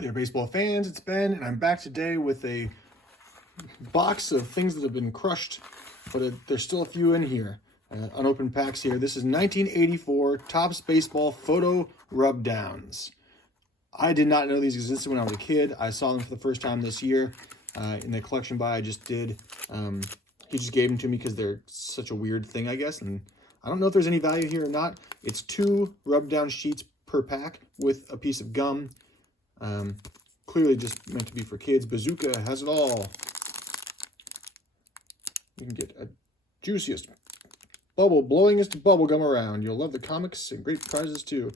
Hey there, baseball fans. It's Ben, and I'm back today with a box of things that have been crushed, but there's still a few in here. Unopened packs here. This is 1984 Topps Baseball Photo Rubdowns. I did not know these existed when I was a kid. I saw them for the first time this year in the collection buy I just did. He just gave them to me because they're such a weird thing, I guess, and I don't know if there's any value here or not. It's 2 rubdown sheets per pack with a piece of gum. Clearly just meant to be for kids. Bazooka has it all. You can get a juiciest, blowingest bubble gum around. You'll love the comics and great prizes too.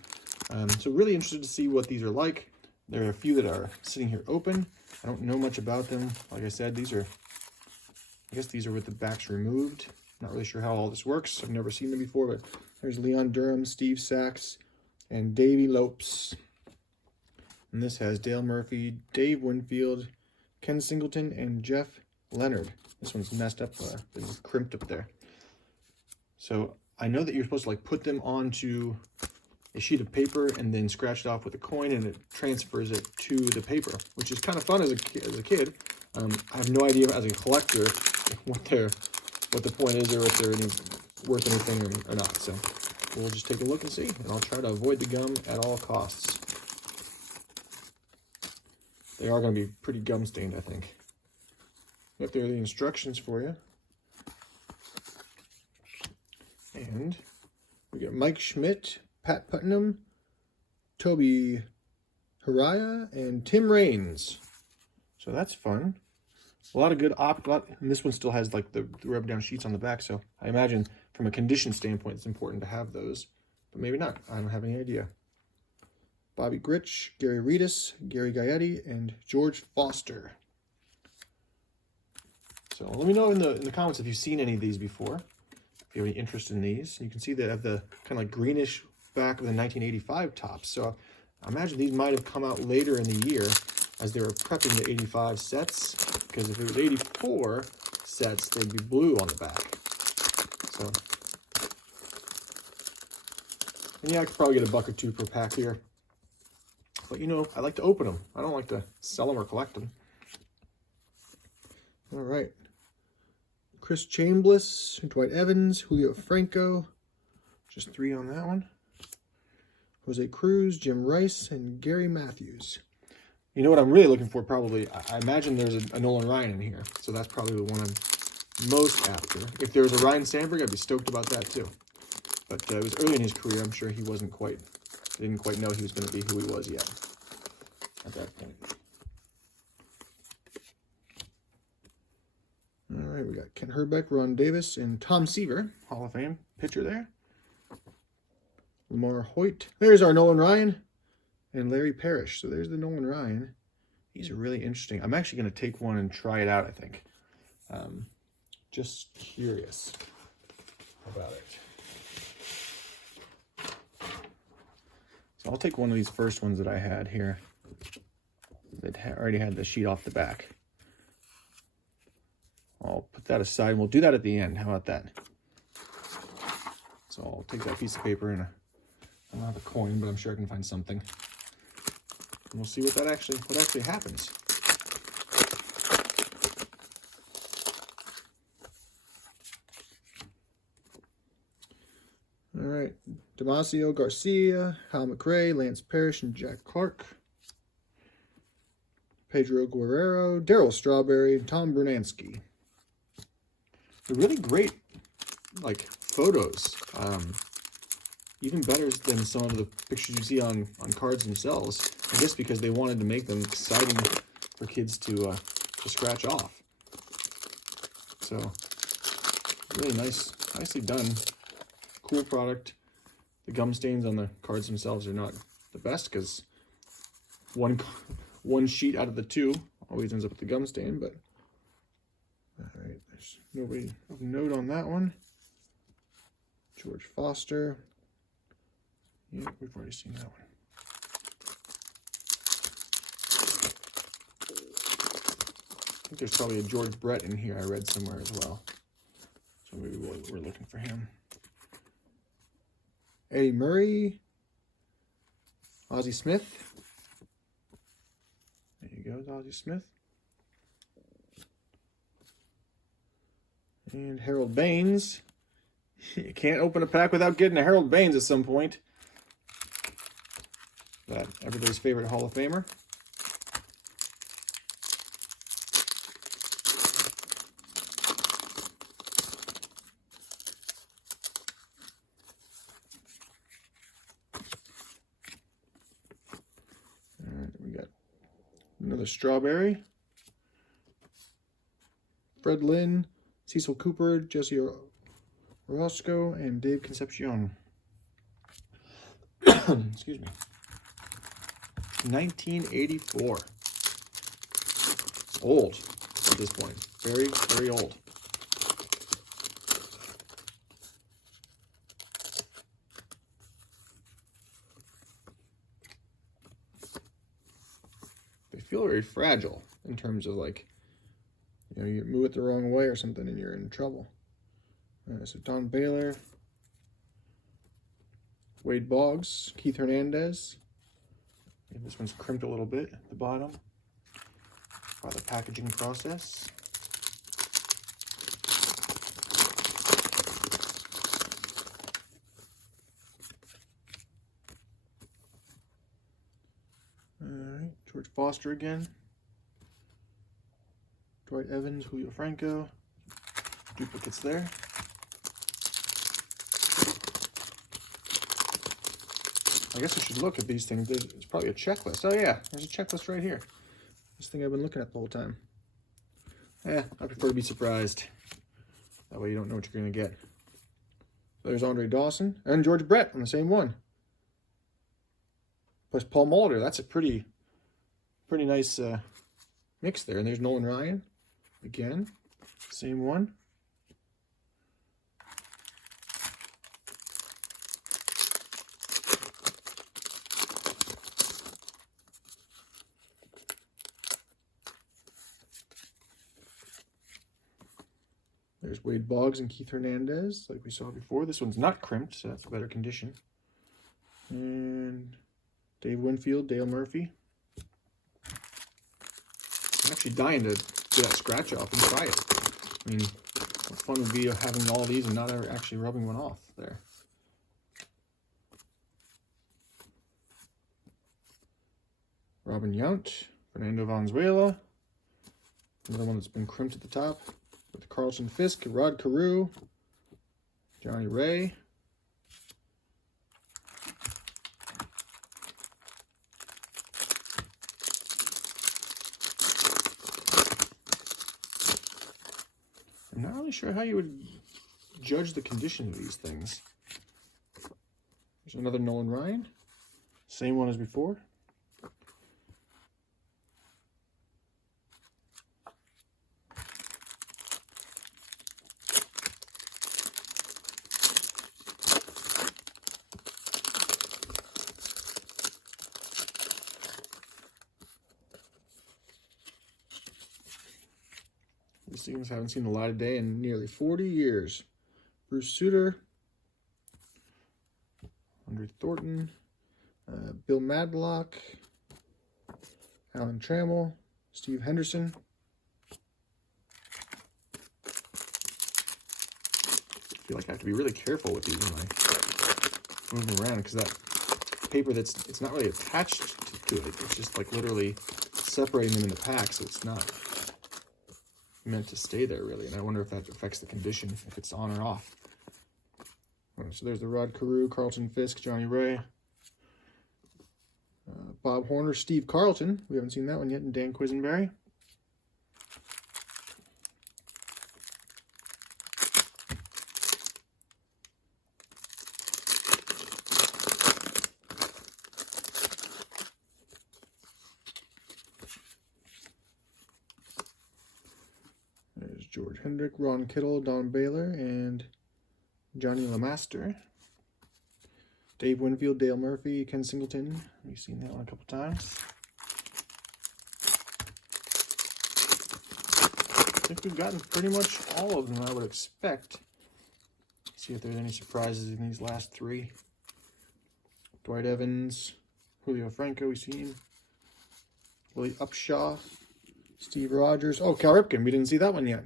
So really interested to see what these are like. There are a few that are sitting here open. I don't know much about them. Like I said, I guess these are with the backs removed. Not really sure how all this works. I've never seen them before, but there's Leon Durham, Steve Sachs, and Davey Lopes. And this has Dale Murphy, Dave Winfield, Ken Singleton, and Jeff Leonard. This one's messed up, been crimped up there. So I know that you're supposed to like put them onto a sheet of paper and then scratch it off with a coin, and it transfers it to the paper, which is kind of fun as a kid. I have no idea as a collector what the point is, or if they're worth anything or not. So we'll just take a look and see, and I'll try to avoid the gum at all costs. They are going to be pretty gum stained, I think. But there are the instructions for you. And we got Mike Schmidt, Pat Putnam, Toby Haraya, and Tim Raines. So that's fun. A lot of good and this one still has like the rub down sheets on the back, so I imagine from a condition standpoint it's important to have those, but maybe not. I don't have any idea. Bobby Grich, Gary Reedus, Gary Gaetti, and George Foster. So let me know in the comments if you've seen any of these before, if you have any interest in these. You can see they have the kind of like greenish back of the 1985 Topps. So I imagine these might have come out later in the year as they were prepping the 85 sets, because if it was 84 sets, they'd be blue on the back. So, and yeah, I could probably get $1 or $2 per pack here. But you know, I like to open them. I don't like to sell them or collect them. All right. Chris Chambliss, Dwight Evans, Julio Franco. Just 3 on that one. Jose Cruz, Jim Rice, and Gary Matthews. You know what I'm really looking for probably? I imagine there's a Nolan Ryan in here. So that's probably the one I'm most after. If there was a Ryan Sandberg, I'd be stoked about that too. But it was early in his career. I'm sure he didn't quite know he was going to be who he was yet at that point. All right, we got Ken Herbeck, Ron Davis, and Tom Seaver, Hall of Fame pitcher there. Lamar Hoyt. There's our Nolan Ryan and Larry Parrish. So there's the Nolan Ryan. These are really interesting. I'm actually going to take one and try it out, I think. Just curious about it. So I'll take one of these first ones that I had here that already had the sheet off the back. I'll put that aside, and we'll do that at the end. How about that? So I'll take that piece of paper, and I don't have a coin, but I'm sure I can find something. And we'll see what actually happens. All right, Damasio Garcia, Hal McRae, Lance Parrish, and Jack Clark. Pedro Guerrero, Darryl Strawberry, and Tom Brunansky. They're really great, like, photos. Even better than some of the pictures you see on cards themselves. I guess because they wanted to make them exciting for kids to scratch off. So, really nicely done. Cool product. The gum stains on the cards themselves are not the best because one sheet out of the 2 always ends up with the gum stain, but all right, there's nobody of note on that one. George Foster. Yeah, we've already seen that one. I think there's probably a George Brett in here I read somewhere as well. So maybe we're looking for him. Eddie Murray, Ozzie Smith, you go, Ozzie Smith. And Harold Baines. You can't open a pack without getting a Harold Baines at some point. That everybody's favorite Hall of Famer. All right, we got another Strawberry. Fred Lynn, Cecil Cooper, Jesse Orozco, and Dave Concepcion. Excuse me. 1984. Old at this point. Very, very old. They feel very fragile in terms of like, you know, you move it the wrong way or something and you're in trouble. So Don Baylor, Wade Boggs, Keith Hernandez. And this one's crimped a little bit at the bottom by the packaging process. All right, George Foster again. Dwight Evans, Julio Franco. Duplicates there. I guess I should look at these things. There's probably a checklist. Oh yeah, there's a checklist right here. This thing I've been looking at the whole time. I prefer to be surprised. That way you don't know what you're going to get. There's Andre Dawson and George Brett on the same one. Plus Paul Molitor. That's a pretty nice mix there. And there's Nolan Ryan again. Same one. There's Wade Boggs and Keith Hernandez, like we saw before. This one's not crimped, so that's a better condition. And Dave Winfield, Dale Murphy. I'm actually dying to do that scratch off and try it. I mean, what fun would be having all these and not ever actually rubbing one off there. Robin Yount, Fernando Valenzuela. Another one that's been crimped at the top. With Carlton Fisk, Rod Carew, Johnny Ray. I'm not really sure how you would judge the condition of these things. There's another Nolan Ryan. Same one as before. These things haven't seen the light of day in nearly 40 years. Bruce Sutter, Andre Thornton, Bill Madlock, Alan Trammell, Steve Henderson. I feel like I have to be really careful with these when I move them around because that paper it's not really attached to it. It's just like literally separating them in the pack, so it's not meant to stay there really, and I wonder if that affects the condition, if it's on or off. So there's the Rod Carew, Carlton Fisk, Johnny Ray, Bob Horner, Steve Carlton. We haven't seen that one yet, and Dan Quisenberry. There's George Hendrick, Ron Kittle, Don Baylor, and Johnny LeMaster. Dave Winfield, Dale Murphy, Ken Singleton. We've seen that one a couple times. I think we've gotten pretty much all of them I would expect. See if there's any surprises in these last three. Dwight Evans, Julio Franco, we've seen. Willie Upshaw, Steve Rogers. Oh, Cal Ripken. We didn't see that one yet.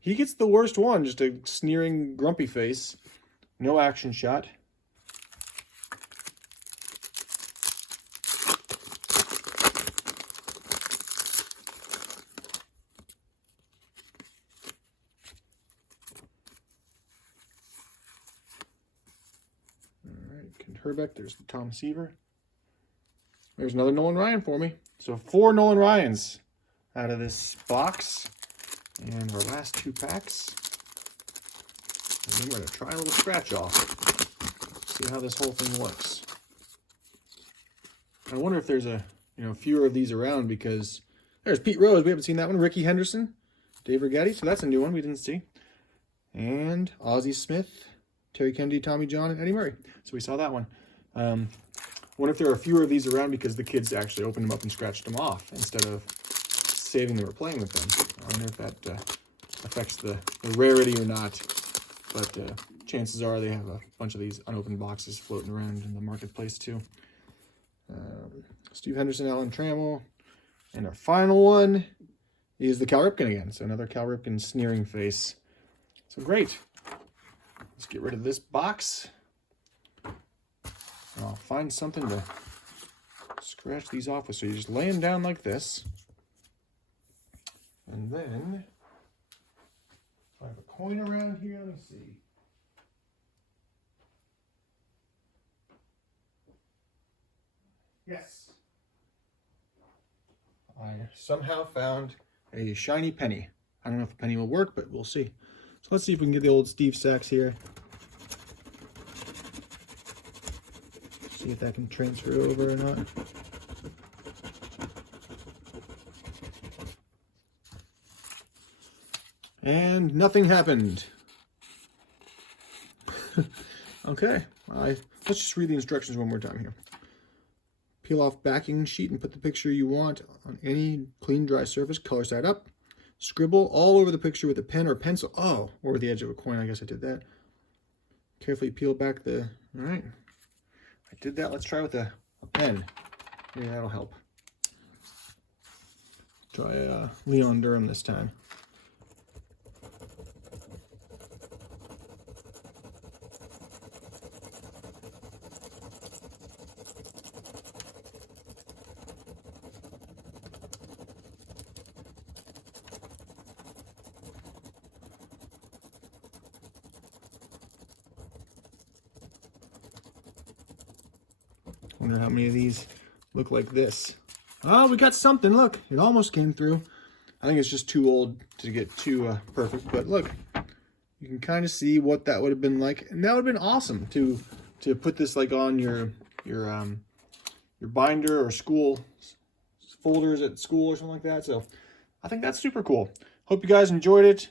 He gets the worst one. Just a sneering, grumpy face. No action shot. Kent Hrbek, there's Tom Seaver. There's another Nolan Ryan for me. So 4 Nolan Ryans out of this box. And our last 2 packs. And then we're going to try a little scratch off. See how this whole thing works. I wonder if there's fewer of these around, because there's Pete Rose. We haven't seen that one. Ricky Henderson. Dave Righetti. So that's a new one we didn't see. And Ozzie Smith, Terry Kennedy, Tommy John, and Eddie Murray. So we saw that one. I wonder if there are fewer of these around because the kids actually opened them up and scratched them off instead of saving them or playing with them. I wonder if that affects the rarity or not. But chances are they have a bunch of these unopened boxes floating around in the marketplace too. Steve Henderson, Alan Trammell. And our final one is the Cal Ripken again. So another Cal Ripken sneering face. So great. Let's get rid of this box. And I'll find something to scratch these off with. So you just lay them down like this. And then, if I have a coin around here, let me see. Yes. I somehow found a shiny penny. I don't know if a penny will work, but we'll see. So let's see if we can get the old Steve Sax here. See if that can transfer over or not. And nothing happened. Okay, let's just read the instructions one more time here. Peel off backing sheet and put the picture you want on any clean, dry surface, color side up. Scribble all over the picture with a pen or pencil. Oh, or the edge of a coin. I guess I did that. Carefully peel back the... All right. I did that. Let's try with a pen. Maybe that'll help. Try Leon Durham this time. Wonder how many of these look like this. Oh, we got something. Look, it almost came through. I think it's just too old to get too perfect. But look, you can kind of see what that would have been like, and that would have been awesome to put this like on your binder or school folders at school or something like that. So I think that's super cool. Hope you guys enjoyed it.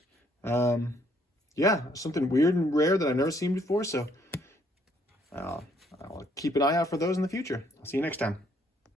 Yeah, something weird and rare that I've never seen before. So I'll keep an eye out for those in the future. I'll see you next time.